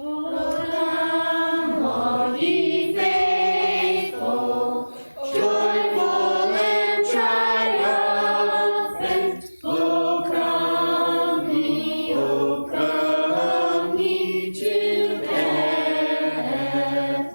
O come, all ye faithful, joyful and triumphant. O come ye to Bethlehem.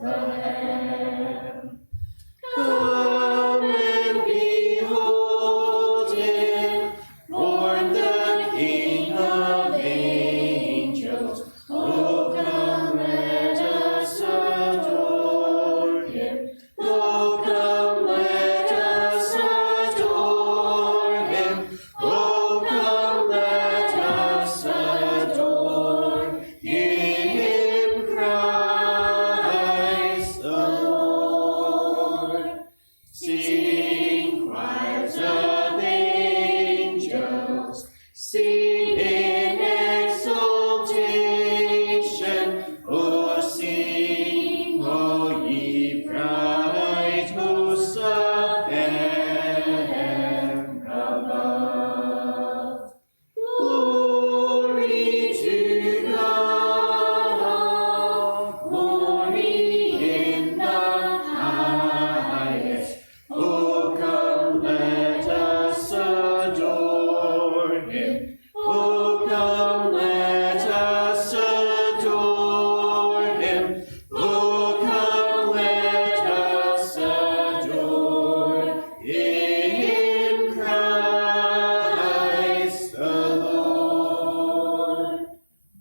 Come and behold him, born the King of angels. Oh, come, let us adore him. Oh, come, let us adore him. Oh, come, let us adore him, Christ the Lord. Sing, choirs of angels, sing in exultation. Oh, sing, O ye bright hosts of heaven above. Glory to God, glory in the highest. Oh, come, let us adore him. Oh, come, let us adore him. Oh, come, let us adore him, Christ the Lord.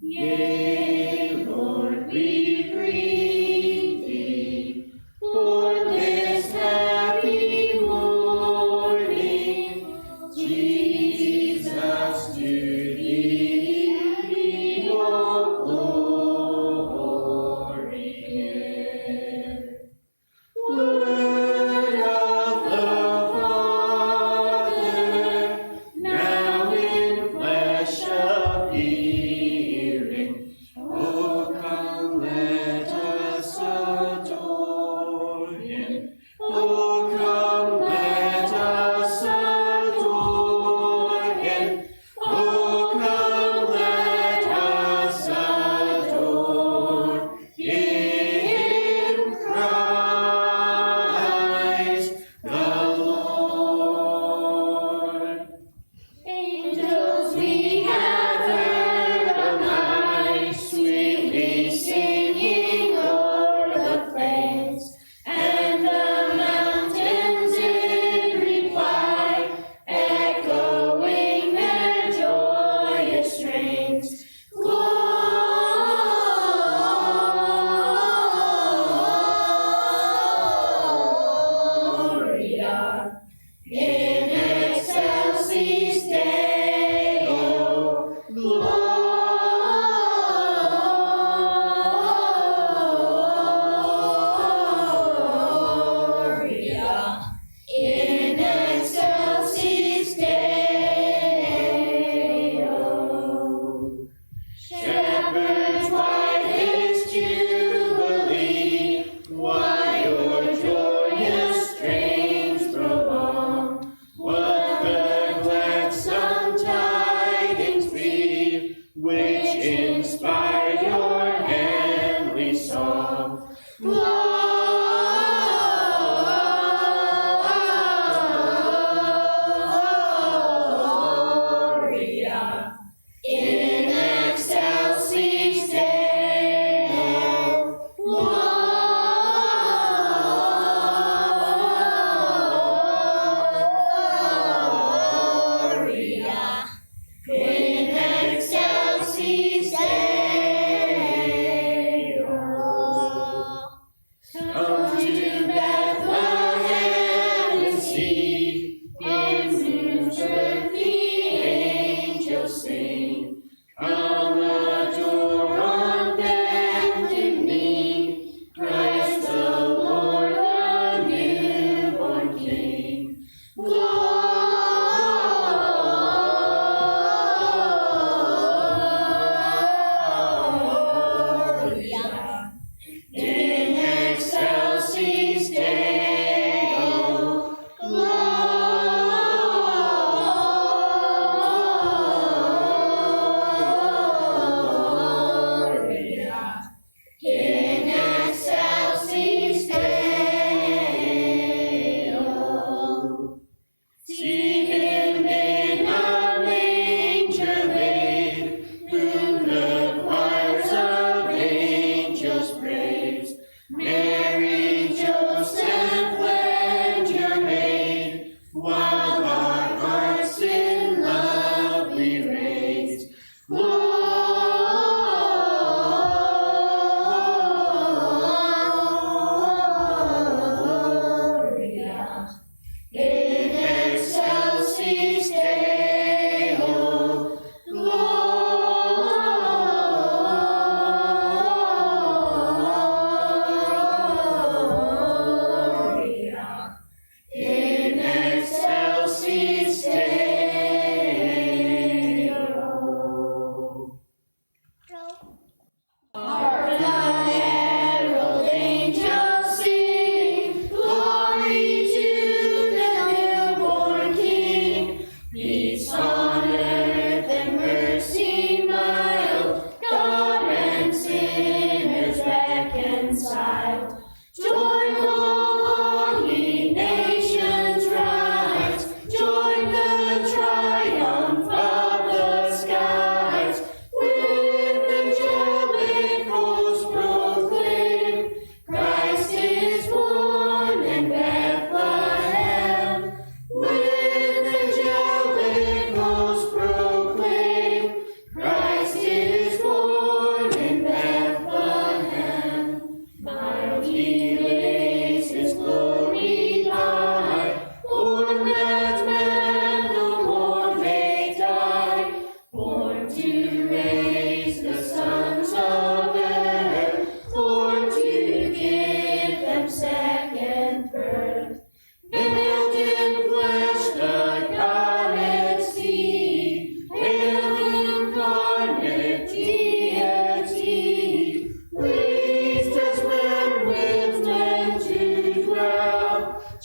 Yea, Lord, we greet thee for this happy morning. Jesus, to thee be all glory. Word of the Father, now in flesh appearing. Oh, come, let us adore him. Oh, come, let us adore him. Oh, come, let us adore him, Christ the Lord. Angels, we have heard a night sweetly singing o'er the plains, and the mountains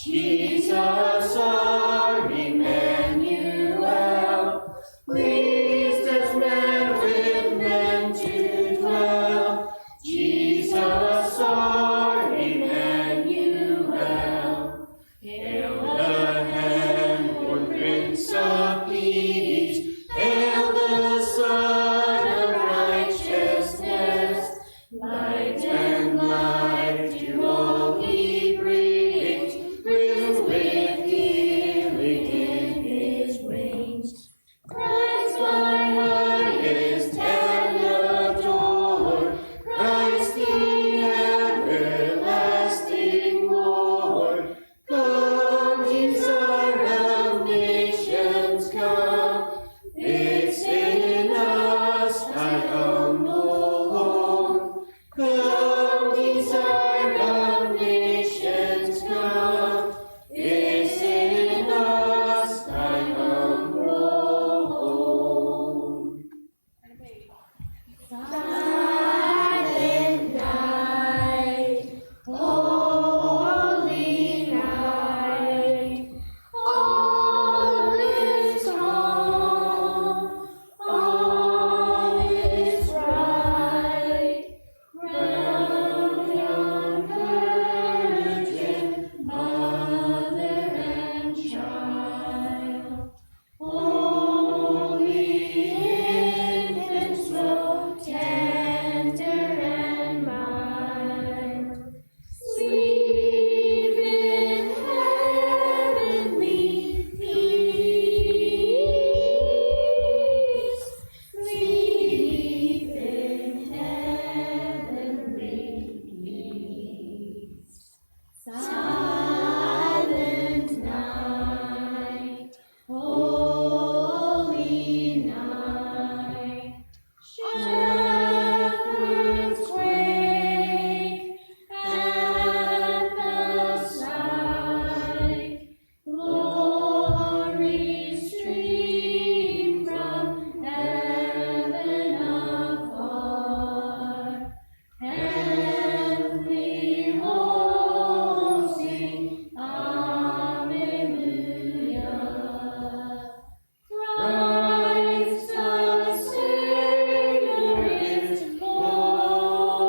Jesus, our Emmanuel, pleased as man with men to dwell. Jesus, our Emmanuel, hail the hand-born Prince of Peace, hail the Son of Righteousness, light and life to all he brings, with healing in his wings. Christ my highest and adored, Christ the everlasting Lord. Come, desire of nations, come, fix in us thy humble home. Come, desire of nations, come, fix in us thy humble home. Silent night, holy night, all is calm, all is bright. Round yon virgin, mother and child, holy infant, so tender and mild, sleep in heavenly peace, sleep in heavenly peace. Silent night, holy night, shepherds wake at the sight, glory stream from heaven afar, heavenly hosts sing Alleluia. Christ the Savior is born.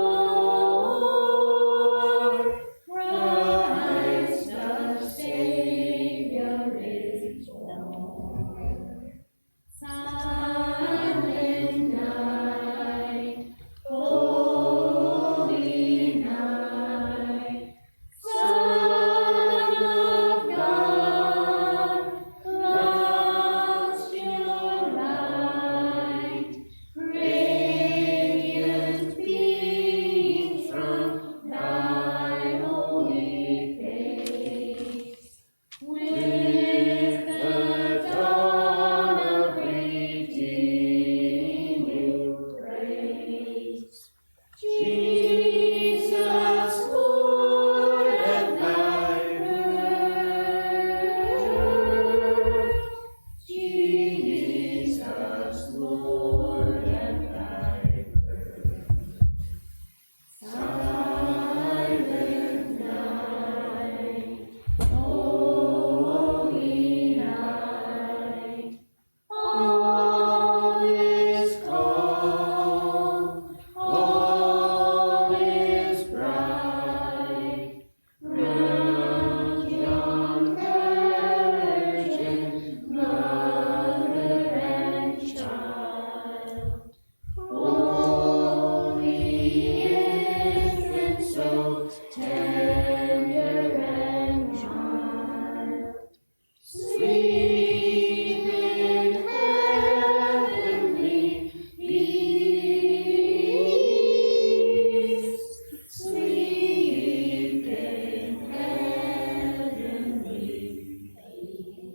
Christ the Savior is born. Silent night, holy night, Son of God, lost your light, radiant beams from thy holy face. With the dawn of redeeming grace, Jesus, Lord at thy birth, Jesus, Lord at thy birth. Silent night, holy night, all is calm, all is bright. Round yon virgin, mother and child, holy infant, so tender and mild, sleep in heavenly peace, sleep in heavenly peace.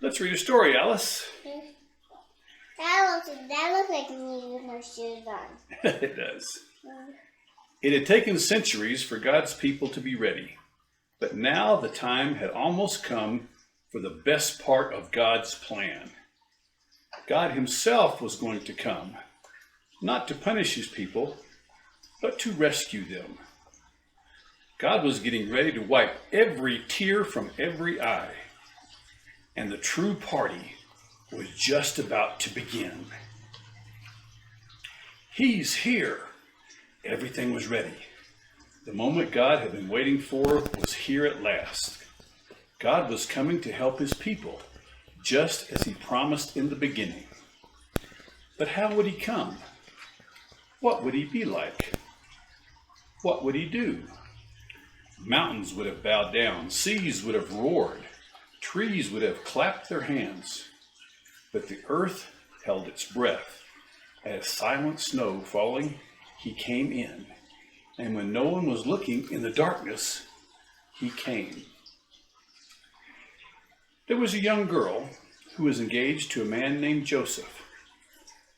Let's read a story, Alice. That looks like me with my shoes on. It does. It had taken centuries for God's people to be ready, but now the time had almost come for the best part of God's plan. God himself was going to come. not to punish his people, but to rescue them. God was getting ready to wipe every tear from every eye, and the true party was just about to begin. He's here. Everything was ready. The moment God had been waiting for was here at last. God was coming to help his people, just as he promised in the beginning. But how would he come? What would he be like? What would he do? Mountains would have bowed down, seas would have roared, trees would have clapped their hands. But the earth held its breath. As silent snow falling, he came in. And when no one was looking in the darkness, he came. There was a young girl who was engaged to a man named Joseph.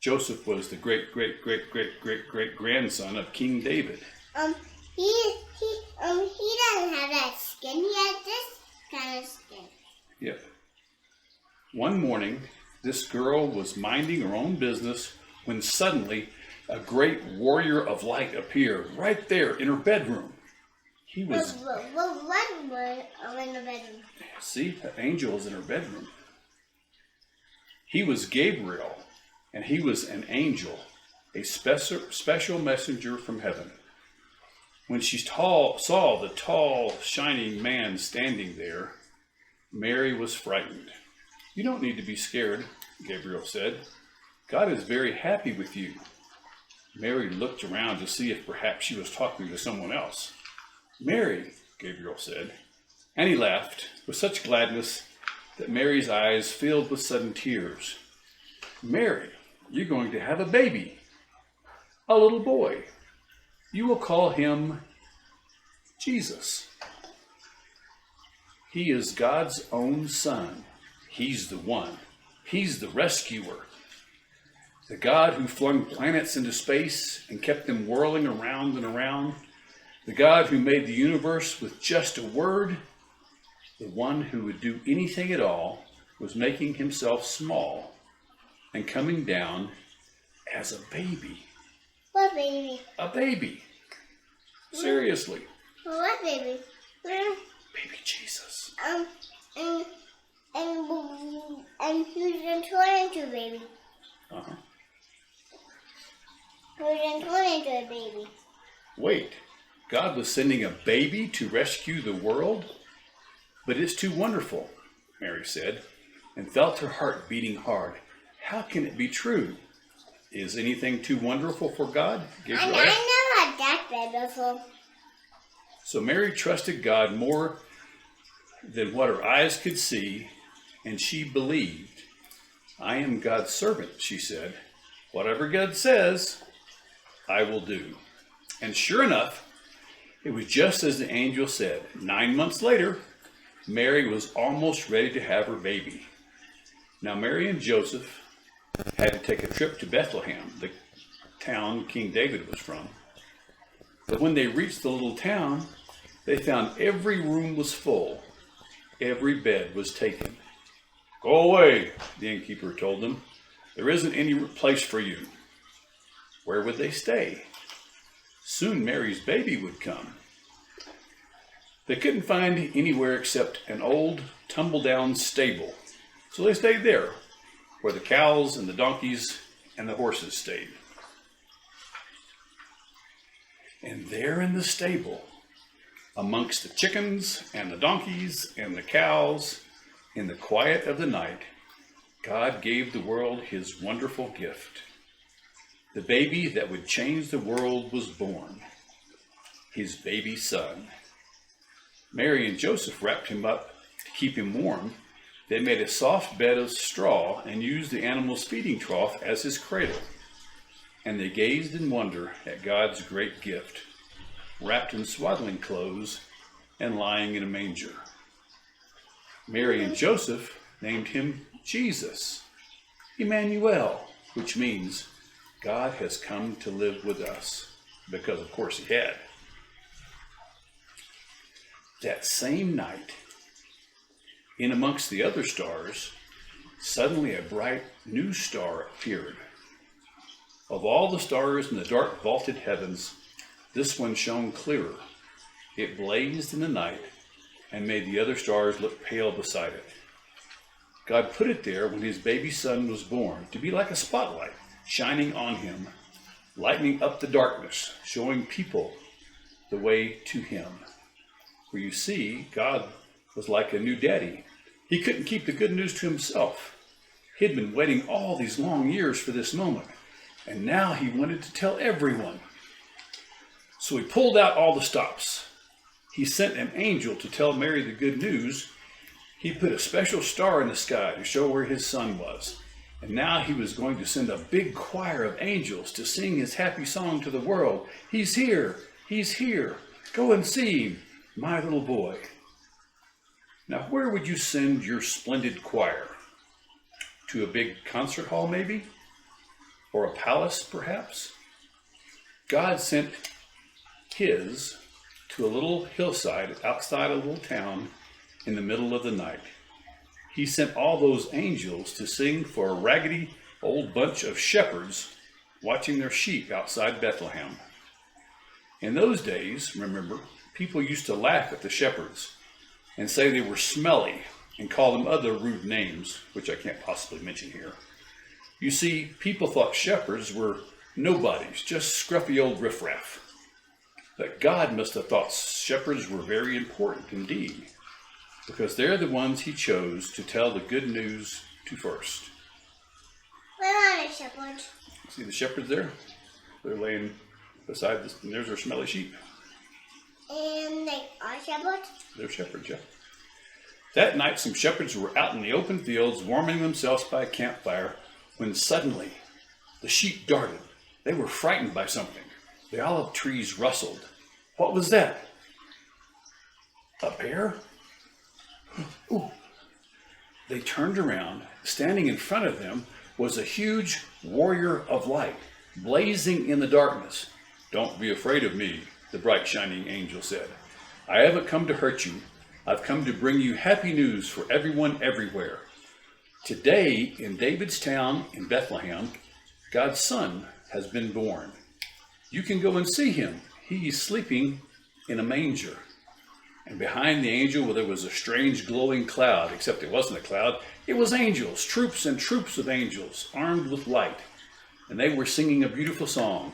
Joseph was the great-great-great-great-great-grandson of King David. He doesn't have that skin. He has this kind of skin. Yep. One morning, this girl was minding her own business when suddenly a great warrior of light appeared right there in her bedroom. He was... What in the bedroom? See, the angel was in her bedroom. He was Gabriel, and he was an angel, a special messenger from heaven. When she saw the tall, shining man standing there, Mary was frightened. "You don't need to be scared," Gabriel said. "God is very happy with you." Mary looked around to see if perhaps she was talking to someone else. "Mary," Gabriel said, and he laughed with such gladness that Mary's eyes filled with sudden tears. "Mary, you're going to have a baby, a little boy. You will call him Jesus. He is God's own son. He's the one. He's the rescuer. The God who flung planets into space and kept them whirling around and around. The God who made the universe with just a word. The one who would do anything at all was making himself small and coming down as a baby." What baby? A baby. Seriously. What baby? Baby Jesus. And who's been torn into a baby? Uh-huh. Who's been torn into a baby? Wait, God was sending a baby to rescue the world? But it's too wonderful, Mary said, and felt her heart beating hard. How can it be true? Is anything too wonderful for God? Gabriel asked. I never had that bed before. So Mary trusted God more than what her eyes could see, and she believed. "I am God's servant," she said. "Whatever God says, I will do." And sure enough, it was just as the angel said. 9 months later, Mary was almost ready to have her baby. Now Mary and Joseph had to take a trip to Bethlehem, the town King David was from. But when they reached the little town, they found every room was full. Every bed was taken. "Go away," the innkeeper told them. "There isn't any place for you." Where would they stay? Soon Mary's baby would come. They couldn't find anywhere except an old, tumble-down stable. So they stayed there, where the cows and the donkeys and the horses stayed. And there in the stable, amongst the chickens and the donkeys and the cows, in the quiet of the night, God gave the world his wonderful gift. The baby that would change the world was born, his baby son. Mary and Joseph wrapped him up to keep him warm. They made a soft bed of straw and used the animal's feeding trough as his cradle. And they gazed in wonder at God's great gift, wrapped in swaddling clothes and lying in a manger. Mary and Joseph named him Jesus, Emmanuel, which means God has come to live with us, because of course he had. That same night, in amongst the other stars, suddenly a bright new star appeared. Of all the stars in the dark vaulted heavens, this one shone clearer. It blazed in the night and made the other stars look pale beside it. God put it there when his baby son was born to be like a spotlight shining on him, lightening up the darkness, showing people the way to him. For you see, God was like a new daddy. He couldn't keep the good news to himself. He'd been waiting all these long years for this moment, and now he wanted to tell everyone. So he pulled out all the stops. He sent an angel to tell Mary the good news. He put a special star in the sky to show where his son was. And now he was going to send a big choir of angels to sing his happy song to the world. He's here, he's here. Go and see him, my little boy. Now, where would you send your splendid choir? To a big concert hall, maybe? Or a palace, perhaps? God sent his to a little hillside outside a little town in the middle of the night. He sent all those angels to sing for a raggedy old bunch of shepherds watching their sheep outside Bethlehem. In those days, remember, people used to laugh at the shepherds and say they were smelly and call them other rude names, which I can't possibly mention here. You see, people thought shepherds were nobodies, just scruffy old riffraff. But God must have thought shepherds were very important indeed, because they're the ones he chose to tell the good news to first. Where are the shepherds? See the shepherds there? They're laying beside this, and there's their smelly sheep. And they are shepherds? They're shepherds, yeah. That night, some shepherds were out in the open fields warming themselves by a campfire when suddenly the sheep darted. They were frightened by something. The olive trees rustled. What was that? A bear? Ooh. They turned around. Standing in front of them was a huge warrior of light, blazing in the darkness. Don't be afraid of me, the bright shining angel said. I haven't come to hurt you. I've come to bring you happy news for everyone everywhere. Today, in David's town in Bethlehem, God's son has been born. You can go and see him. He's sleeping in a manger. And behind the angel, well, there was a strange glowing cloud, except it wasn't a cloud. It was angels, troops and troops of angels, armed with light. And they were singing a beautiful song.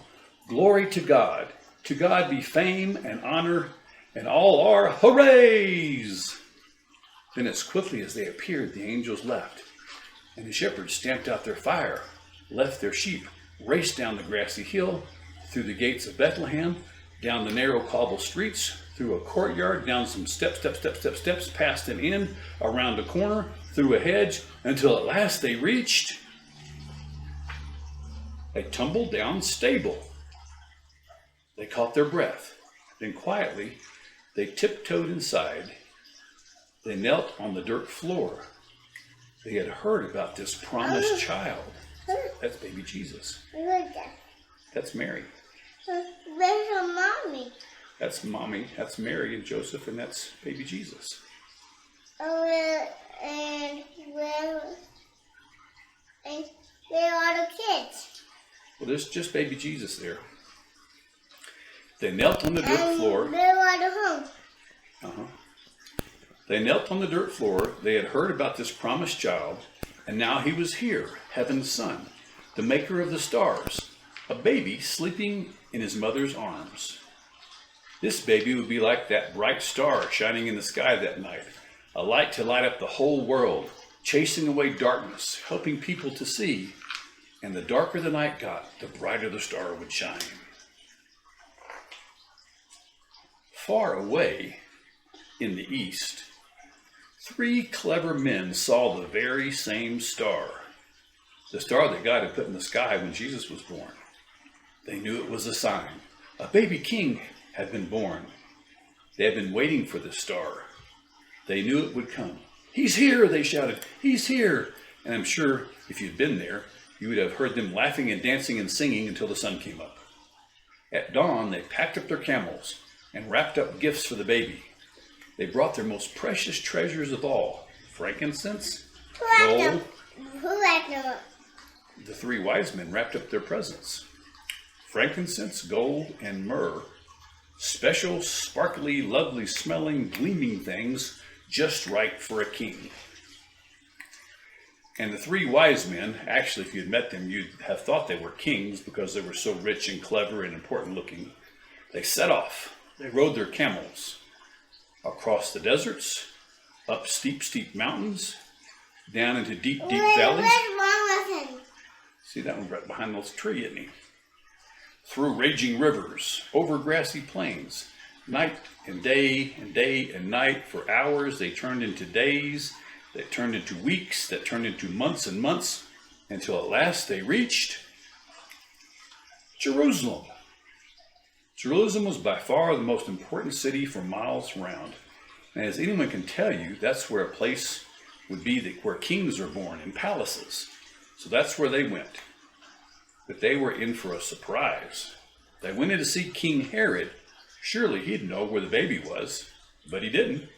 Glory to God. To God be fame and honor and all our hoorays. Then as quickly as they appeared, the angels left. And the shepherds stamped out their fire, left their sheep, raced down the grassy hill, through the gates of Bethlehem, down the narrow cobble streets, through a courtyard, down some steps, past an inn, around a corner, through a hedge, until at last they reached a tumble-down stable. They caught their breath. Then quietly, they tiptoed inside. They knelt on the dirt floor. They had heard about this promised child. That's baby Jesus. That's Mary. Where's her mommy? That's mommy. That's Mary and Joseph, and that's baby Jesus. Oh, and where are the kids? Well, there's just baby Jesus there. They knelt on the dirt floor. Where are the homes? They knelt on the dirt floor. They had heard about this promised child, and now he was here, heaven's son, the maker of the stars, a baby sleeping in his mother's arms. This baby would be like that bright star shining in the sky that night, a light to light up the whole world, chasing away darkness, helping people to see. And the darker the night got, the brighter the star would shine. Far away in the east, 3 clever men saw the very same star, the star that God had put in the sky when Jesus was born. They knew it was a sign. A baby king had been born. They had been waiting for this star. They knew it would come. He's here, they shouted. He's here. And I'm sure if you'd been there, you would have heard them laughing and dancing and singing until the sun came up. At dawn, they packed up their camels and wrapped up gifts for the baby. They brought their most precious treasures of all, frankincense, gold. Who wrapped them up? the three wise men wrapped up their presents: frankincense, gold, and myrrh, special, sparkly, lovely smelling, gleaming things just right for a king. And the three wise men, actually, if you'd met them, you'd have thought they were kings because they were so rich and clever and important looking. They set off. They rode their camels across the deserts, up steep, steep mountains, down into deep, deep valleys. What's wrong with him? See, that one's right behind this tree, isn't he? Through raging rivers, over grassy plains, night and day and day and night. For hours they turned into days, that turned into weeks, that turned into months and months, until at last they reached Jerusalem. Jerusalem was by far the most important city for miles around. And as anyone can tell you, that's where a place would be where kings are born, in palaces. So that's where they went. But they were in for a surprise. They went in to see King Herod. Surely he'd know where the baby was, but he didn't.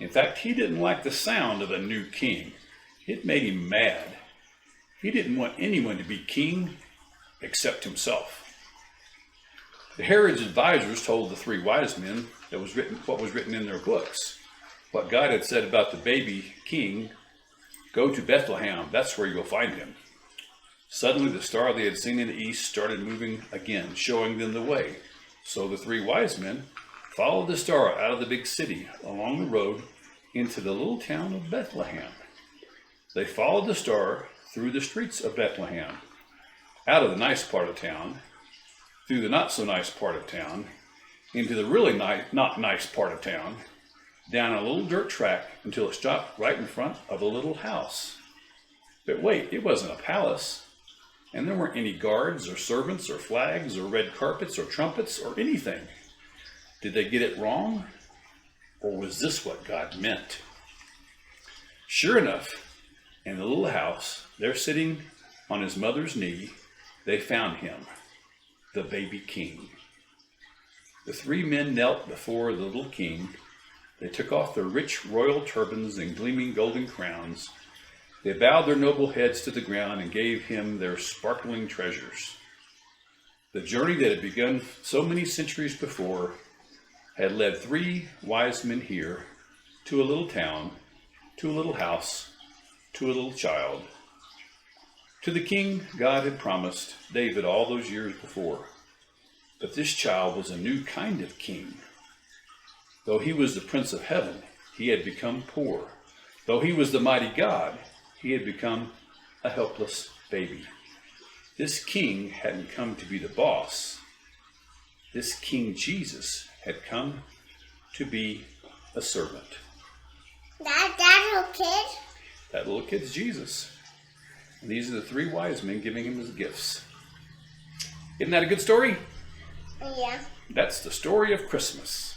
In fact, he didn't like the sound of a new king. It made him mad. He didn't want anyone to be king except himself. Herod's advisors told the three wise men what was written in their books, what God had said about the baby king. Go to Bethlehem, that's where you'll find him. Suddenly the star they had seen in the east started moving again, showing them the way. So the three wise men followed the star out of the big city, along the road, into the little town of Bethlehem. They followed the star through the streets of Bethlehem, out of the nice part of town, through the not so nice part of town, into the really not nice part of town, down a little dirt track until it stopped right in front of a little house. But wait, it wasn't a palace, and there weren't any guards or servants or flags or red carpets or trumpets or anything. Did they get it wrong? Or was this what God meant? Sure enough, in the little house, there sitting on his mother's knee, they found him, the baby king. The three men knelt before the little king. They took off their rich royal turbans and gleaming golden crowns. They bowed their noble heads to the ground and gave him their sparkling treasures. The journey that had begun so many centuries before had led three wise men here, to a little town, to a little house, to a little child, to the king God had promised David all those years before. But this child was a new kind of king. Though he was the Prince of Heaven, he had become poor. Though he was the mighty God, he had become a helpless baby. This king hadn't come to be the boss. This King Jesus had come to be a servant. That little kid? That little kid's Jesus. And these are the three wise men giving him his gifts. Isn't that a good story? Yeah. That's the story of Christmas.